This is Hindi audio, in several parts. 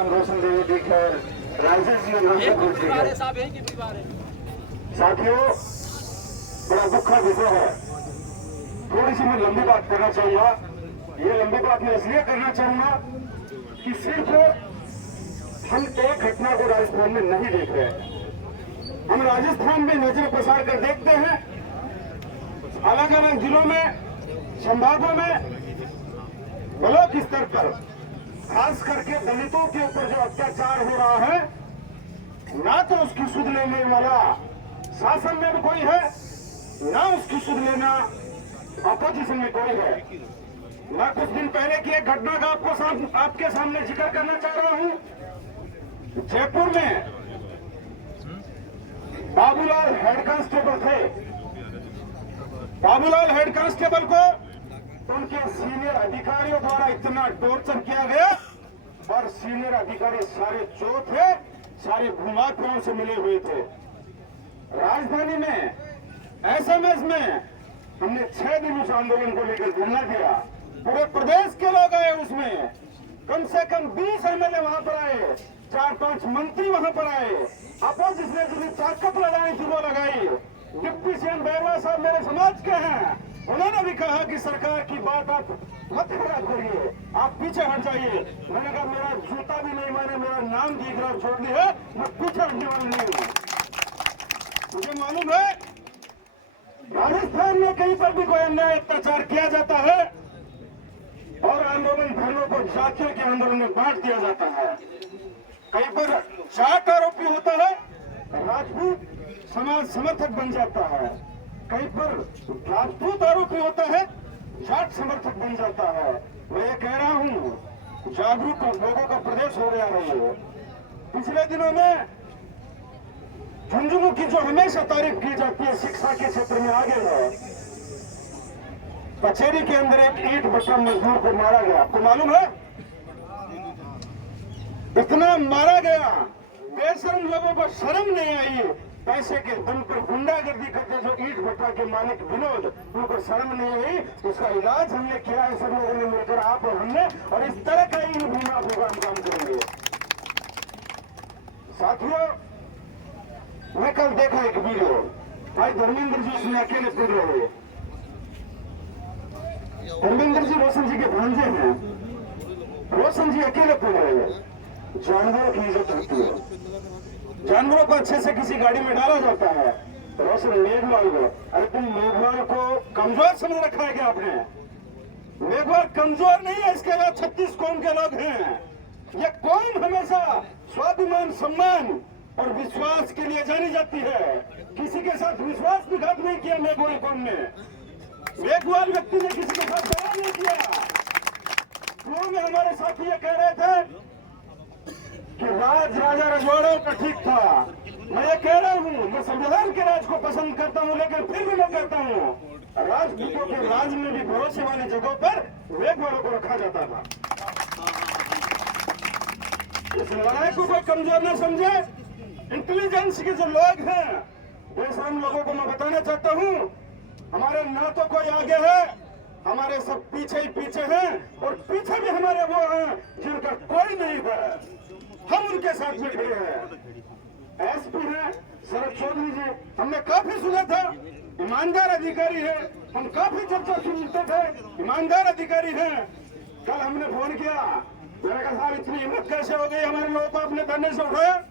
रोशन देवी दिखर राजेश जी साथियों, बड़ा दुखद विषय है। थोड़ी सी मैं लंबी बात करना चाहूंगा। ये लंबी बात मैं इसलिए करना चाहूंगा कि सिर्फ हम एक घटना को राजस्थान में नहीं देख रहे हैं। हम राजस्थान में नजर पसार कर देखते हैं, अलग अलग जिलों में, संभागों में, ब्लॉक स्तर पर खास करके दलितों के ऊपर जो अत्याचार हो रहा है, ना तो उसकी सुध लेने वाला शासन में भी कोई है, ना उसकी सुध लेना अपोजिशन में कोई है। मैं कुछ दिन पहले की एक घटना का आपके सामने जिक्र करना चाह रहा हूं। जयपुर में बाबूलाल हेड कांस्टेबल थे। बाबूलाल हेड कांस्टेबल को उनके सीनियर अधिकारियों द्वारा इतना टॉर्चर किया गया, और सीनियर अधिकारी सारे चोर थे, सारे भूमाफियाओं से मिले हुए थे। राजधानी में एसएमएस में हमने 6 दिन उस आंदोलन को लेकर धरना दिया। पूरे प्रदेश के लोग आए, उसमें कम से कम 20 एमएलए वहां पर आए, 4-5 मंत्री वहां पर आए। अपोजिशन ने जितनी ताकत लगाई थी वो लगाई। डिप्टी सीएम बैरवा साहब मेरे समाज के हैं, उन्होंने भी कहा कि सरकार की बात आप मत खराब करिए, आप पीछे हट जाइए। मैंने कहा मेरा जूता भी नहीं माने, मेरा नाम दिख रहा छोड़ दिया, मैं पीछे हटने वाला नहीं हूँ। मुझे मालूम है राजस्थान में कहीं पर भी कोई अन्याय अत्याचार किया जाता है और आंदोलन धर्मों को जातियों के आंदोलन में बांट दिया जाता है। कहीं पर जाट आरोपी होता है, राजपूत समाज समर्थक बन जाता है। कहीं पर राजपूत आरोपी होता है, जाट समर्थक बन जाता है। मैं ये कह रहा हूँ, जागरूक लोगों का प्रदेश हो गया है ये। पिछले दिनों में झुंझुनू की जो हमेशा तारीफ की जाती है, शिक्षा के क्षेत्र में आगे है, कचेरी के अंदर एक ईंट भट्टा मजदूर को मारा गया। आपको मालूम है इतना मारा गया, बेशरम लोगों को शर्म नहीं आई। पैसे के दम पर गुंडागर्दी करते जो ईंट भट्टा के मालिक विनोद, उनको शर्म नहीं आई। उसका इलाज हमने किया है, सब लोगों ने मिलकर, आप और हमने, और इस तरह का ही बीमा प्रोग्राम काम करेंगे। साथियों, मैं कल देखा एक वीडियो, भाई धर्मेंद्र जी उसमें अकेले फिर रहे। धर्मेंद्र जी रोशन जी के भांजे हैं, रोशन जी अकेले फिर रहे। जानवरों की इज्जत होती है, जानवरों को अच्छे से किसी गाड़ी में डाला जाता है। रोशन मेघवाल को, अरे तुम मेघवाल को कमजोर समझ रखा है क्या आपने? मेघवाल कमजोर नहीं है, इसके बाद 36 कौम के लोग हैं। ये कौम हमेशा स्वाभिमान, सम्मान और विश्वास के लिए जानी जाती है। किसी के साथ विश्वासघात नहीं किया मेघवाल कौम ने। मेघवाल व्यक्ति ने किसी के साथ दया नहीं किया। शुरू में हमारे साथी ये कह रहे थे कि राज राजा रजवाड़ों का ठीक था। मैं ये कह रहा हूँ, मैं संविधान के राज को पसंद करता हूँ, लेकिन फिर भी मैं कहता हूँ राजपूतों के राज में भी भरोसे वाली जगहों पर मेघवालों को रखा जाता था। इस लड़ाई को कोई कमजोर न समझे। इंटेलिजेंस के जो लोग हैं, बेशरम लोगों को मैं बताना चाहता हूँ, हमारे ना तो कोई आगे है, हमारे सब पीछे ही पीछे हैं, और पीछे भी हमारे वो हैं जिनका कोई नहीं है, हम उनके साथ में खड़े हैं। एसपी है शरद चौधरी जी, हमने काफी सुना था, ईमानदार अधिकारी है, हम काफी चर्चा सुनते थे, ईमानदार अधिकारी हैं। कल हमने फोन किया, मैंने कहा साहब इतनी हिम्मत कैसे हो गई हमारे लोगों को आपने धरने से उठाया?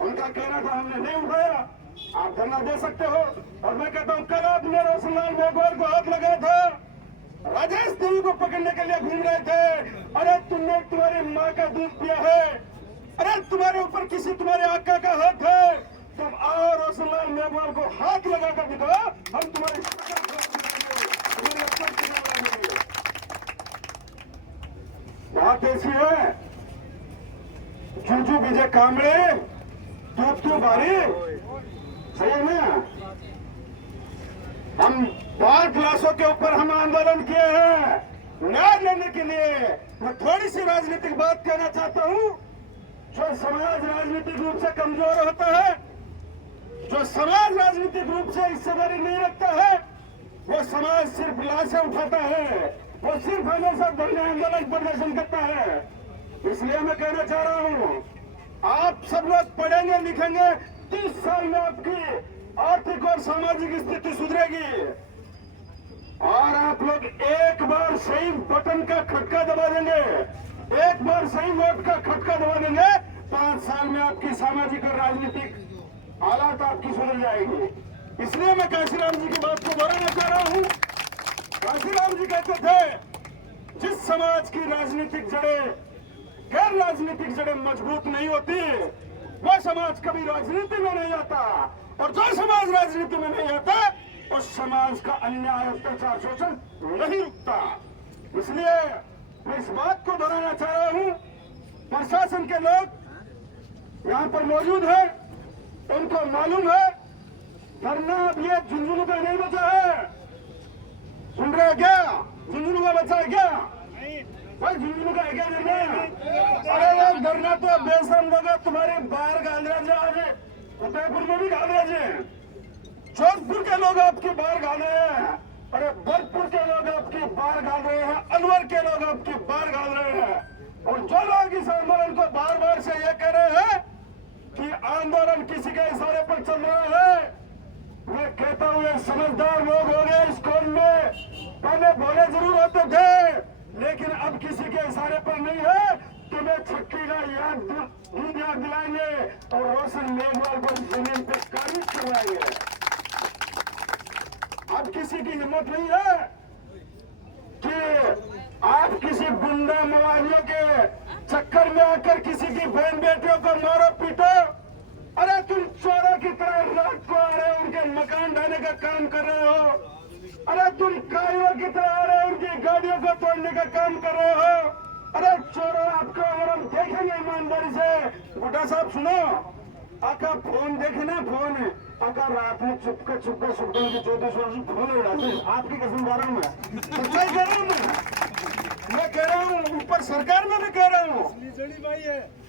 उनका कहना था हमने नहीं उठाया, आप धरना दे सकते हो। और मैं कहता हूँ कल आपने रोशनलाल मेघवाल को हाथ लगाया था, राजेश देवी को पकड़ने के लिए घूम रहे थे। अरे तुमने तुम्हारी माँ का दूध पिया है, अरे तुम्हारे ऊपर किसी तुम्हारे आका का हाथ है, तुम आओ रोशनलाल मेघवाल को हाथ लगाकर दिखाओ, हम तुम्हारी बात ऐसी है। झुंझू विजय कामड़े तू बारी सही है ना। हम 5 क्लासों के ऊपर हम आंदोलन किए हैं न्याय लेने के लिए। मैं थोड़ी सी राजनीतिक बात कहना चाहता हूँ। जो समाज राजनीतिक रूप से कमजोर होता है, जो समाज राजनीतिक रूप से हिस्सेदारी नहीं रखता है, वो समाज सिर्फ लाशें उठाता है, वो सिर्फ हमेशा धरने आंदोलन प्रदर्शन करता है। इसलिए मैं कहना चाह रहा हूँ, आप सब लोग पढ़ेंगे लिखेंगे, 30 साल में आपकी आर्थिक और सामाजिक स्थिति सुधरेगी। और आप लोग एक बार सही बटन का खटका दबा देंगे, एक बार सही वोट का खटका दबा देंगे, 5 साल में आपकी सामाजिक और राजनीतिक हालात आपकी सुधर जाएगी। इसलिए मैं काशीराम जी की बात को दोहराना चाह रहा हूँ। काशीराम जी कहते थे, जिस समाज की राजनीतिक जड़ें, गैर राजनीतिक जड़ें मजबूत नहीं होती, वह समाज कभी राजनीति में नहीं आता, और जो समाज राजनीति में नहीं आता, उस समाज का अन्याय, अत्याचार, शोषण नहीं रुकता। इसलिए मैं इस बात को दोहराना चाह रहा हूँ, प्रशासन के लोग यहाँ पर मौजूद हैं, उनको मालूम है धरना अब ये झुंझुनू का नहीं बचा है। सुन रहे क्या? झुंझुनू का बचा है क्या? भाई झुंझुनू का है क्या धरना? अरे यार धरना तो बेशरम लोग तुम्हारे बाहर गाल रहे थे, आज उदयपुर में भी गाल रहे थे, जोधपुर के लोग आपकी बाहर गाल रहे हैं, अरे भरतपुर के लोग आपकी बाहर गाल रहे हैं, अलवर के लोग आपकी बाहर गाल रहे हैं। और जो लोग इस आंदोलन को बार बार से ये कह रहे हैं कि आंदोलन किसी के इशारे पर चल रहा है, मैं कहता हूँ ये समझदार लोग हो गए इस कौम में। पहले भोले जरूर होते थे, लेकिन अब किसी के इशारे पर नहीं है। तुम्हें छक्की का याद दिलाएंगे और रोशन मेघवाल को जमीन पे काबिज करवाएंगे। अब किसी की हिम्मत नहीं है कि आप किसी गुंडा मवालियों के चक्कर में आकर किसी की बहन बेटियों को मारो पीटो। अरे तुम चोरों की तरह रात को आ रहे हो, उनके मकान ढाने का काम कर रहे हो। अरे तुम कायों की तरह आ रहे हो, उनकी गाड़ियों को तोड़ने का काम कर रहे हो। अरे चोरों, आपको अगर हम देखेंगे ईमानदारी से, बुड्ढा साहब सुनो, आका फोन देखे ना, फोन आका रात में चुपके सुल्तान की 14 फोन उड़ाते, आपकी कसम खा रहा हूँ मैं, कह रहा हूँ मैं कह रहा हूँ, ऊपर सरकार में भी कह रहा हूँ,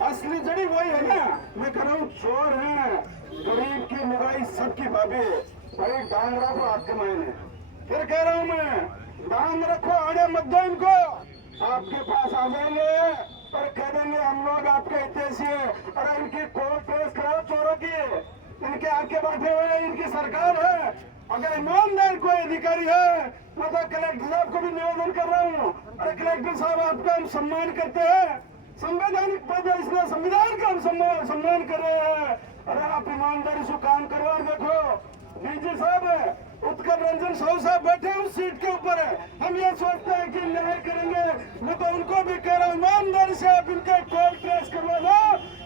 असली जड़ी वही है ना। मैं कह रहा हूँ चोर है, गरीब की लुगाई सबकी भाभी, भाई डांग रखो आपके मायने। फिर कह रहा हूँ मैं, डांग रखो, आने मत दो इनको, आपके पास आ जाएंगे और कह देंगे हम लोग आपके हितैषी है। अरे इनकी कोर्ट केस कराओ चोरों की, इनके आके बैठे हुए इनकी सरकार है। अगर ईमानदार कोई अधिकारी है, मैं तो कलेक्टर साहब को भी निवेदन कर रहा हूँ, अरे कलेक्टर साहब आपका हम सम्मान करते हैं, संवैधानिक पद है, इसलिए संविधान का हम सम्मान कर रहे हैं। अरे आप ईमानदारी से काम करवा देखो। डीजी साहब उत्कल रंजन साहू साहब बैठे उस सीट के ऊपर है, हम ये सोचते हैं कि न्याय करेंगे। मैं तो उनको भी कह रहा हूँ ईमानदारी से आप इनके कोर्ट केस करवा लो,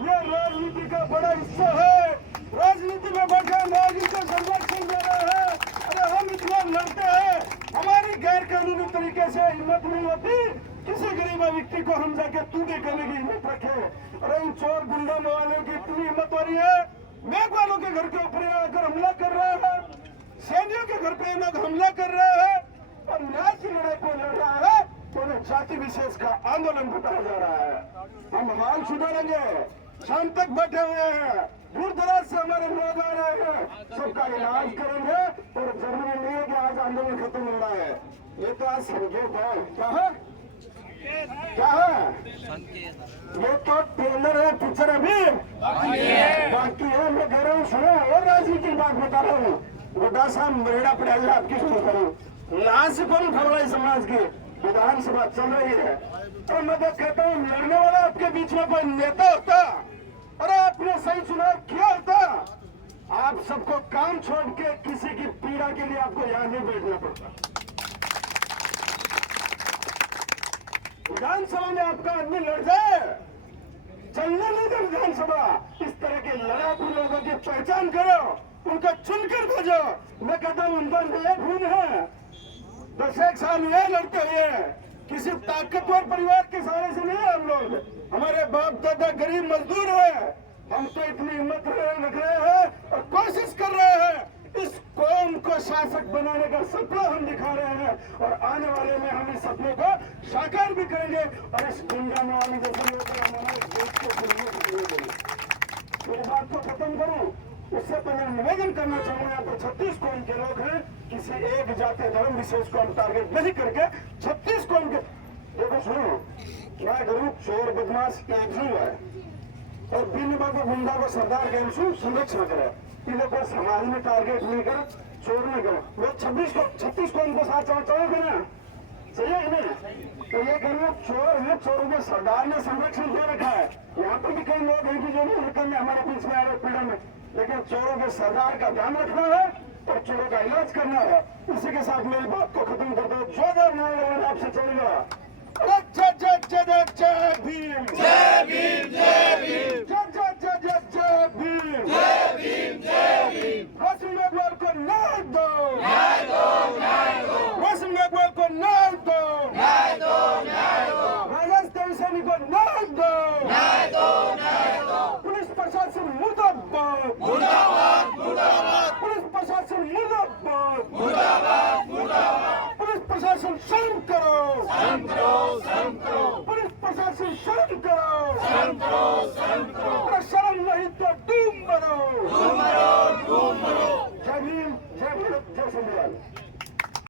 ये राजनीति का बड़ा हिस्सा है, राजनीति में बैठे लोग इनको संरक्षण दे रहे हैं। अरे हम इतना लड़ते हैं, हमारी गैर कानूनी तरीके से हिम्मत नहीं होती किसी गरीब व्यक्ति को हम जाके तू भी करने की हिम्मत रखे। अरे इन चोर गुंडा वालों की इतनी हिम्मत हो रही है, मेघवालों के घर के ऊपर आकर हमला कर रहे हैं, सैनियों के घर पे लोग हमला कर रहे हैं, और न्याय की लड़ाई को लड़ रहा है तो उन्हें जाति विशेष का आंदोलन बताया जा रहा है। हम हाल सुधारेंगे, शाम तक बैठे हुए हैं, दूर दराज से हमारे लोग आ रहे हैं, सबका इलाज करेंगे। और जरूरी नहीं है कि आज आंदोलन खत्म हो रहा है, ये तो आज संकेत है। क्या है ये तो ट्रेलर है, पिक्चर अभी बाकी है। मैं कह रहा हूँ सुनो, और राजनीतिक बात बता रहा हूँ, बुड्ढा साहब मरेड़ा पड़ेगा आपकी सुन करूँ, लाश कौन खबराई समाज की विधानसभा चल रही है। और मैं तो कहता हूँ लड़ने वाला आपके बीच में कोई नेता होता और आपने सही चुनाव किया होता, आप सबको काम छोड़ के किसी की पीड़ा के लिए आपको यहाँ नहीं बैठना पड़ता। विधानसभा में आपका आदमी लड़ जाए, चलने नहीं दे विधानसभा। इस तरह के लड़ाकू लोगों की पहचान करो, उनका चुनकर भेजो। मैं कहता हूँ उनका नया खून है, 10 साल हुए लड़ते हुए, किसी ताकतवर परिवार के सहारे से नहीं है हम लोग, हमारे बाप दादा गरीब मजदूर है। हम तो इतनी हिम्मत रख रहे हैं और कोशिश कर रहे हैं, इस कौम को शासक बनाने का सपना हम दिखा रहे हैं, और आने वाले में हम इस सपने को साकार भी करेंगे। और इस गुंडा मवाली जैसे लोग हमारे देश को मेरी बात को खत्म करूं, उससे पहले निवेदन करना चाहूंगा, यहाँ पर 36 कौम के लोग हैं, किसी एक जाति धर्म विशेष को हम टारगेट नहीं करके 36 कौम के। देखो सुनो, मैं करूँ चोर बदमाश एक ही है और बिन बाबू गुंडा को सरदार के संरक्षण करे। इन्हें कोई समाज में टारगेट नहीं कर, चोर न करो। वो 36 को उनको साथ चौड़ोगे ना, सही है इन्हें। तो ये कह चोर है, चोरों को सरदार ने संरक्षण दे रखा है। यहाँ पर भी कई लोग हैं कि जो नहीं निकल में हमारे बीच में आ रहे पीड़ा में, लेकिन चोरों के सरदार का ध्यान रखना है और चोरों का इलाज करना है। इसी के साथ मेरी बात को खत्म कर दो। जोरदार नारा आपसे चलेगा। जय जय जय जय जय भीम, जय भीम, जय भीम, जय जय जय जय जय भीम, जय भीम, जय भीम। वसीम अकबर को न्याय दो, न्याय दो, न्याय दो, वसीम अकबर को न्याय दो, न्याय दो, न्याय दो, राजस्थान सैनिक को न्याय दो, न्याय दो, न्याय दो। पुलिस प्रशासन मुर्दाबाद, मुर्दाबाद, मुर्दाबाद, पुलिस प्रशासन मुर्दाबाद, मुर्दाबाद, मुर्दाबाद। पुलिस प्रशासन शर्म करो, शर्म करो, शर्म करो, पुलिस प्रशासन शर्म करो, शर्म करो, शर्म करो। अगर शर्म नहीं तो डूब मरो। घूम मरो, घूम मरो। जय भीम, जय भारत, जय संविधान।